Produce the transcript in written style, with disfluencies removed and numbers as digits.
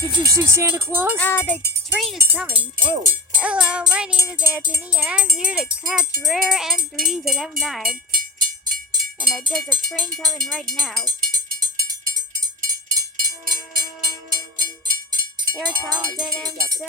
Did you see Santa Claus? The train is coming. Oh. Hello, my name is Anthony, and I'm here to catch rare M3s and M9s. And there's a train coming right now. Here comes an M7.